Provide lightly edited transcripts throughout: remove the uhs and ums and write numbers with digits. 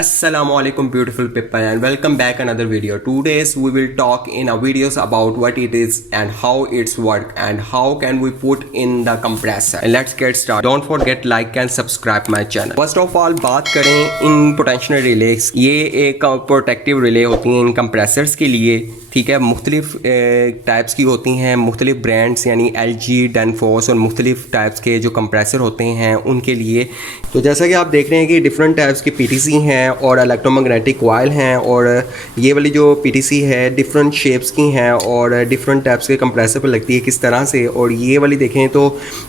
Assalamualaikum beautiful people and welcome back another video. Today's we will talk in a videos about what it is and how it's work and how can we put in the compressor. And let's get started. Don't forget like and subscribe my channel. First of all बात करें in potential रिलेस, ये एक protective relay होती हैं इन compressors के लिए, ठीक है। मुख्तलिफ टाइप्स की होती हैं, मुख्तलिफ ब्रांड्स यानी LG, डेनफोर्स और मुख्तलिफ टाइप्स के जो कंप्रेसर होते हैं उनके लिए। तो जैसा कि आप देख रहे हैं कि डिफरेंट टाइप्स की PTC हैं और इलेक्ट्रोमैग्नेटिक कॉइल हैं, और ये वाली जो PTC है डिफरेंट शेप्स की हैं और डिफरेंट टाइप्स के कंप्रेसर पर लगती है किस तरह से। और ये वाली देखें तो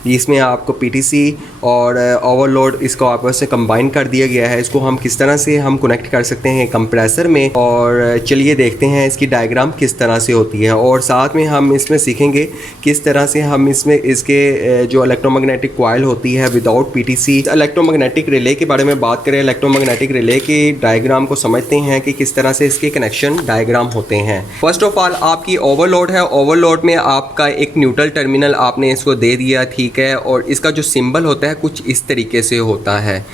इसमें आपको PTC और ओवरलोड इसको आपस में कंबाइन कर दिया गया है। इसको हम किस तरह से हम कनेक्ट कर सकते हैं कंप्रेसर में, और चलिए देखते हैं इसकी डायग्राम किस तरह से होती है। और साथ में हम इसमें सीखेंगे किस तरह से हम इसमें इसके जो इलेक्ट्रोमैग्नेटिक कॉइल होती है विदाउट PTC। इलेक्ट्रोमैग्नेटिक रिले के बारे में बात करें, इलेक्ट्रोमैग्नेटिक रिले की डायग्राम को समझते हैं कि किस तरह से इसके कनेक्शन डायग्राम होते हैं। फर्स्ट ऑफ ऑल आपकी ओवरलोड है, ओवरलोड में आपका एक न्यूट्रल टर्मिनल आपने इसको दे दिया, ठीक है। और इसका जो सिंबल होता है कुछ इस तरीके से होता है,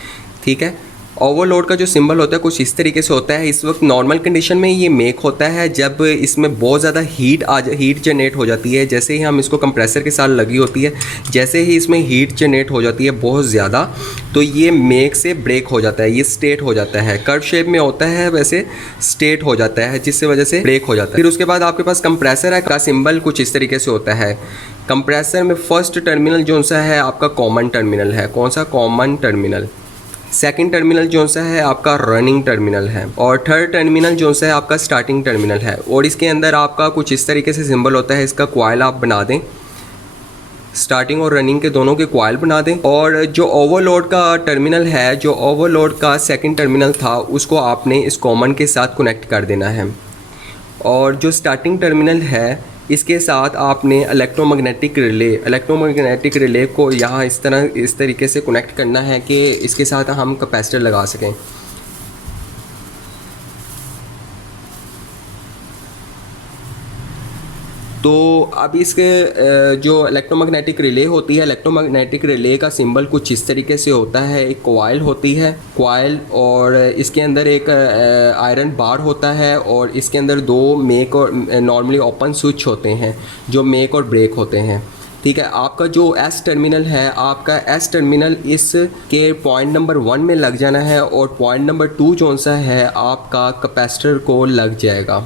ठीक है। ओवरलोड का जो सिंबल होता है कुछ इस तरीके से होता है। इस वक्त नॉर्मल कंडीशन में ये मेक होता है जब इसमें बहुत ज़्यादा हीट जनरेट हो जाती है। जैसे ही हम इसको कंप्रेसर के साथ लगी होती है, जैसे ही इसमें हीट जनरेट हो जाती है बहुत ज़्यादा, तो ये मेक से ब्रेक हो जाता है, ये स्टेट हो जाता है। कर्व शेप में होता है, वैसे स्टेट हो जाता है जिससे वजह से ब्रेक हो जाता है। फिर उसके बाद आपके पास कंप्रेसर है का सिंबल कुछ इस तरीके से होता है। कंप्रेसर में फर्स्ट टर्मिनल जो सा है आपका कॉमन टर्मिनल है। कौन सा? Common terminal. सेकंड टर्मिनल जो सा है आपका रनिंग टर्मिनल है, और थर्ड टर्मिनल जो सा है आपका स्टार्टिंग टर्मिनल है। और इसके अंदर आपका कुछ इस तरीके से सिंबल होता है। इसका कॉइल आप बना दें, स्टार्टिंग और रनिंग के दोनों के कॉइल बना दें। और जो ओवरलोड का टर्मिनल है, जो ओवरलोड का सेकंड टर्मिनल था, उसको आपने इस कॉमन के साथ कनेक्ट कर देना है। और जो स्टार्टिंग टर्मिनल है इसके साथ आपने इलेक्ट्रोमैग्नेटिक रिले को यहाँ इस तरीके से कनेक्ट करना है कि इसके साथ हम कैपेसिटर लगा सकें। तो अब इसके जो इलेक्ट्रोमैग्नेटिक रिले होती है, इलेक्ट्रोमैग्नेटिक रिले का सिंबल कुछ इस तरीके से होता है। एक कॉइल होती है, कॉइल, और इसके अंदर एक आयरन बार होता है, और इसके अंदर दो मेक और नॉर्मली ओपन स्विच होते हैं जो मेक और ब्रेक होते हैं, ठीक है। आपका जो S टर्मिनल है, आपका S टर्मिनल इस के पॉइंट नंबर 1 में लग जाना है, और पॉइंट नंबर 2 जो सा है आपका कैपेसिटर को लग जाएगा।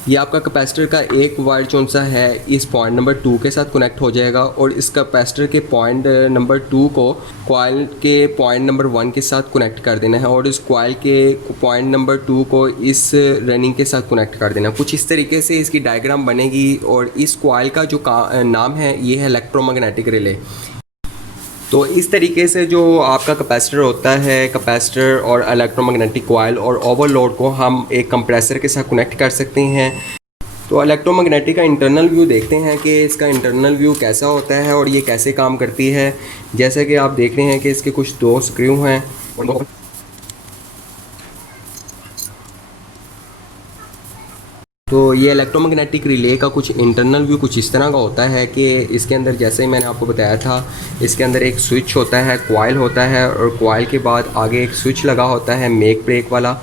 ये आपका कैपेसिटर का एक वायर जो सा है इस पॉइंट नंबर 2 के साथ कनेक्ट हो जाएगा, और इस कैपेसिटर के पॉइंट नंबर 2 को कॉइल के पॉइंट नंबर 1 के साथ कनेक्ट कर देना है, और इस कॉइल के पॉइंट नंबर 2 को इस रनिंग के साथ कनेक्ट कर देना है। कुछ इस तरीके से इसकी डायग्राम बनेगी। और इस कॉइल का जो नाम है ये है इलेक्ट्रोमैग्नेटिक रिले। तो इस तरीके से जो आपका कैपेसिटर होता है, कैपेसिटर और इलेक्ट्रोमैग्नेटिक कॉइल और ओवरलोड को हम एक कंप्रेसर के साथ कनेक्ट कर सकते हैं। तो इलेक्ट्रोमैग्नेटिक का इंटरनल व्यू देखते हैं कि इसका इंटरनल व्यू कैसा होता है और ये कैसे काम करती है। जैसे कि आप देख रहे हैं कि इसके कुछ दो स्क्रू हैं। तो ये इलेक्ट्रोमैग्नेटिक रिले का कुछ इंटरनल व्यू कुछ इस तरह का होता है कि इसके अंदर, जैसे ही मैंने आपको बताया था, इसके अंदर एक स्विच होता है, कॉइल होता है, और कॉइल के बाद आगे एक स्विच लगा होता है मेक ब्रेक वाला,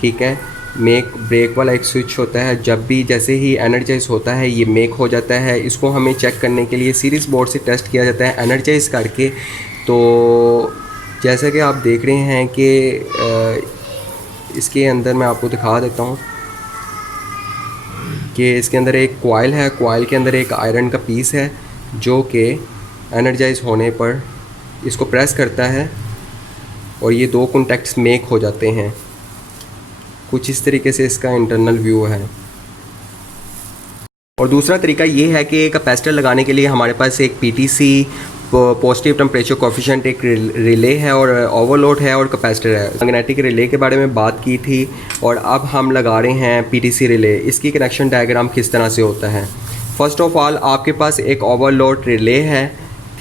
ठीक है। मेक ब्रेक वाला एक स्विच होता है। जब भी जैसे ही एनर्जाइज होता है ये मेक हो जाता है। इसको हमें चेक करने के लिए सीरीज बोर्ड से टेस्ट किया जाता है एनर्जाइज करके। तो जैसे कि आप देख रहे हैं कि इसके अंदर मैं आपको दिखा देता हूँ कि इसके अंदर एक कॉइल है, कॉइल के अंदर एक आयरन का पीस है जो कि एनर्जाइज होने पर इसको प्रेस करता है और ये दो कॉन्टैक्ट्स मेक हो जाते हैं। कुछ इस तरीके से इसका इंटरनल व्यू है। और दूसरा तरीका ये है कि कैपेसिटर लगाने के लिए हमारे पास एक PTC पॉजिटिव टेम्परेचर कोफिशिएंट एक रिले है, और ओवरलोड है, और कैपेसिटर है। मैग्नेटिक रिले के बारे में बात की थी, और अब हम लगा रहे हैं PTC रिले। इसकी कनेक्शन डायग्राम किस तरह से होता है। फर्स्ट ऑफ ऑल आपके पास एक ओवरलोड रिले है,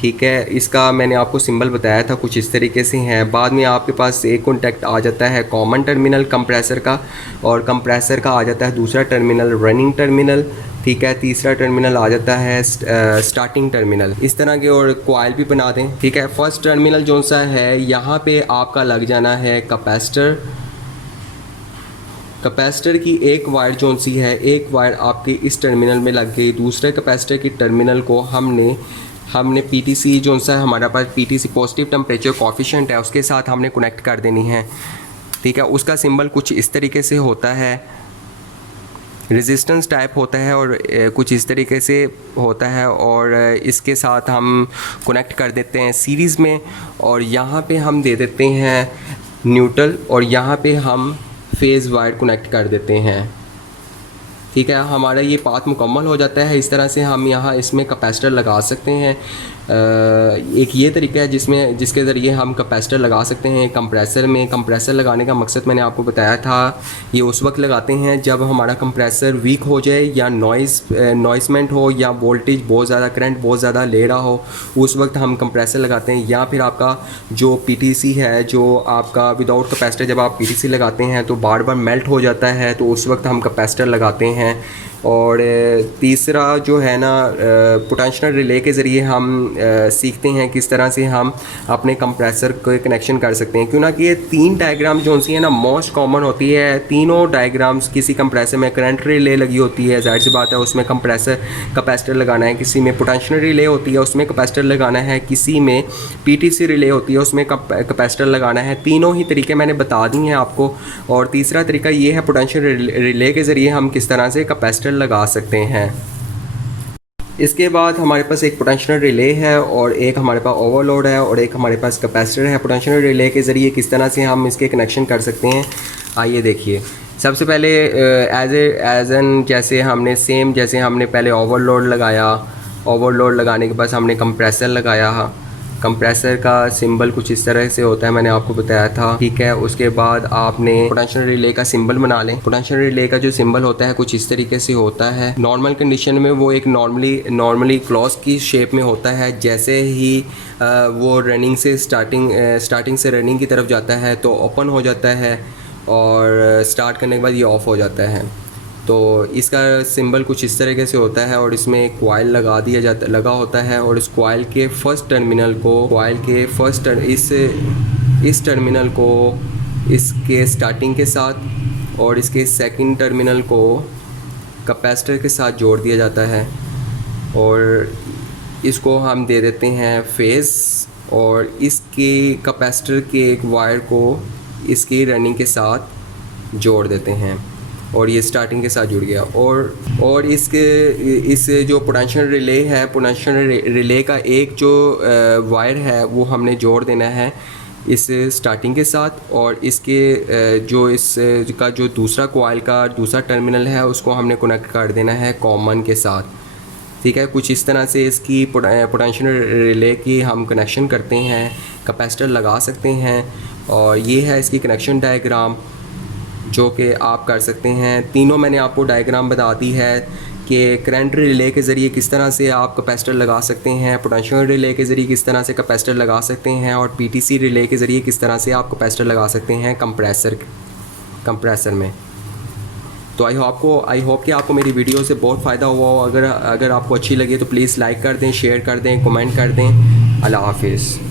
ठीक है। इसका मैंने आपको सिंबल बताया था, कुछ इस तरीके से हैं। बाद में आपके पास एक कॉन्टैक्ट आ जाता है कॉमन टर्मिनल कंप्रेसर का, और कंप्रेसर का आ जाता है दूसरा टर्मिनल रनिंग टर्मिनल, ठीक है। तीसरा टर्मिनल आ जाता है स्टार्टिंग टर्मिनल। इस तरह के और कॉइल भी बना दें, ठीक है। फर्स्ट टर्मिनल जो सा है यहाँ पे आपका लग जाना है कैपेसिटर। कैपेसिटर की एक वायर जो सी है, एक वायर आपके इस टर्मिनल में लग गई। दूसरे कैपेसिटर की टर्मिनल को हमने पीटीसी जो सा है हमारे पास पीटीसी पॉजिटिव टेम्परेचर कोफिशिएंट है, उसके साथ हमने कनेक्ट कर देनी है, ठीक है। उसका सिंबल कुछ इस तरीके से होता है, रेजिस्टेंस टाइप होता है और कुछ इस तरीके से होता है, और इसके साथ हम कनेक्ट कर देते हैं सीरीज़ में, और यहाँ पे हम दे देते हैं न्यूट्रल, और यहाँ पे हम फेज़ वायर कनेक्ट कर देते हैं, ठीक है। हमारा ये पाथ मुकम्मल हो जाता है। इस तरह से हम यहाँ इसमें कैपेसिटर लगा सकते हैं। एक ये तरीका है जिसके ज़रिए हम कैपेसिटर लगा सकते हैं कंप्रेसर में। कंप्रेसर लगाने का मकसद मैंने आपको बताया था, ये उस वक्त लगाते हैं जब हमारा कंप्रेसर वीक हो जाए, या नॉइसमेंट हो, या वोल्टेज बहुत ज़्यादा, करंट बहुत ज़्यादा ले रहा हो, उस वक्त हम कंप्रेसर लगाते हैं। या फिर आपका जो पीटीसी है, जो आपका विदाउट कैपेसिटर जब आप पीटीसी लगाते हैं तो बार बार मेल्ट हो जाता है, तो उस वक्त हम कैपेसिटर लगाते हैं। और तीसरा जो है ना, पोटेंशियल रिले के ज़रिए हम सीखते हैं किस तरह से हम अपने कंप्रेसर को कनेक्शन कर सकते हैं। क्यों ना कि ये तीन डायग्राम जो सी है ना मोस्ट कॉमन होती है। तीनों डायग्राम्स किसी कंप्रेसर में करंट रिले लगी होती है, जाहिर सी बात है उसमें कैपेसिटर लगाना है। किसी में पोटेंशियल रिले होती है, उसमें कैपेसिटर लगाना है। किसी में पीटीसी रिले होती है, उसमें कैपेसिटर लगाना है। तीनों ही तरीके मैंने बता दी हैं आपको। और तीसरा तरीका ये है पोटेंशियल रिले के ज़रिए हम किस तरह से कैपेसिटर लगा सकते हैं। इसके बाद हमारे पास एक पोटेंशियल रिले है, और एक हमारे पास ओवरलोड है, और एक हमारे पास कैपेसिटर है। पोटेंशियल रिले के ज़रिए किस तरह से हम इसके कनेक्शन कर सकते हैं, आइए देखिए। सबसे पहले जैसे हमने पहले ओवरलोड लगाया, ओवरलोड लगाने के बाद हमने कंप्रेसर लगाया। कंप्रेसर का सिंबल कुछ इस तरह से होता है, मैंने आपको बताया था, ठीक है। उसके बाद आपने पोटेंशियल रिले का सिंबल बना लें। पोटेंशियल रिले का जो सिंबल होता है कुछ इस तरीके से होता है। नॉर्मल कंडीशन में वो एक नॉर्मली क्लॉज की शेप में होता है। जैसे ही वो रनिंग से स्टार्टिंग से रनिंग की तरफ जाता है तो ओपन हो जाता है, और स्टार्ट करने के बाद ये ऑफ हो जाता है। तो इसका सिंबल कुछ इस तरीके से होता है, और इसमें एक कॉइल लगा होता है, और इस कॉइल के फर्स्ट टर्मिनल को इस टर्मिनल को इसके स्टार्टिंग के साथ, और इसके सेकंड टर्मिनल को कैपेसिटर के साथ जोड़ दिया जाता है, और इसको हम दे देते हैं फेज़, और इसके कैपेसिटर के एक वायर को इसकी रनिंग के साथ जोड़ देते हैं, और ये स्टार्टिंग के साथ जुड़ गया। और इस जो पोटेंशियल रिले है, पोटेंशियल रिले का एक जो वायर है वो हमने जोड़ देना है इस स्टार्टिंग के साथ, और इसके जो इसका जो दूसरा कॉइल का दूसरा टर्मिनल है उसको हमने कनेक्ट कर देना है कॉमन के साथ, ठीक है। कुछ इस तरह से इसकी पोटेंशियल रिले की हम कनेक्शन करते हैं, कैपेसिटर लगा सकते हैं, और ये है इसकी कनेक्शन डायग्राम जो कि आप कर सकते हैं। तीनों मैंने आपको डायग्राम बता दी है कि करंट रिले के ज़रिए किस तरह से आप कैपेसिटर लगा सकते हैं, पोटेंशियल रिले के ज़रिए किस तरह से कैपेसिटर लगा सकते हैं, और पीटीसी रिले के ज़रिए किस तरह से आप कैपेसिटर लगा सकते हैं कंप्रेसर में। तो आई होप कि आपको मेरी वीडियो से बहुत फ़ायदा हुआ हो। अगर आपको अच्छी लगी तो प्लीज़ लाइक कर दें, शेयर कर दें, कमेंट कर दें। अल्लाह हाफिज़।